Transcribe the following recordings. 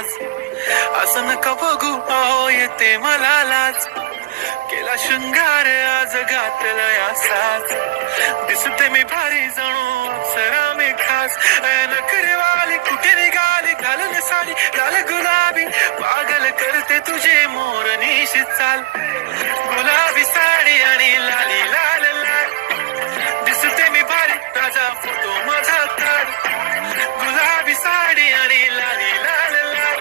आज असं नका बघू अहो येते मला लाज केला शृंगार आज घातला असाच दिसते मी भारी जणू अप्सरा मी खास नखरेवाली कुठे निघाली घालून साडी लाल गुलाबी पागल करते तुझे मोरनीशी चाल गुलाबी साडी आणि लाली लाल लाल दिसते मी भारी ताजा फोटो माझा काढ गुलाबी साडी आणि लाली लाल लाल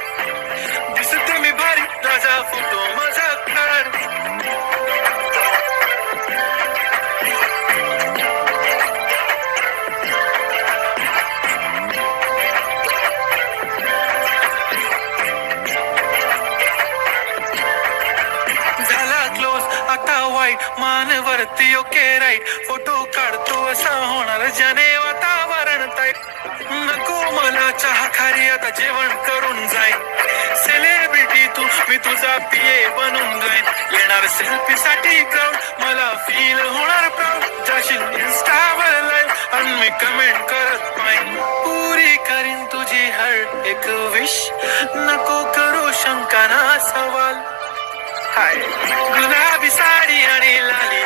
दिसते मी भारी ताजा फोटो माझा काढ झाला क्लोज आता वाईट मानवरती ओके राईट फोटो काढतो असा होणार ज्याने वातावरण ताईट नको मला चहा खारी आता जेवण करून जाईन सेलिब्रिटी तू मी तुझा पीए बनून जाईन येणार सेल्फी साठी क्राऊड मला फील होणार प्राऊड जाशील इन्स्टावर लाईव्ह आणि मी कमेंट करत पाहिन पुरी करीन तुझी हर एक विश नको करू शंका ना सवाल हाय गुलाबी साडी आणि लाली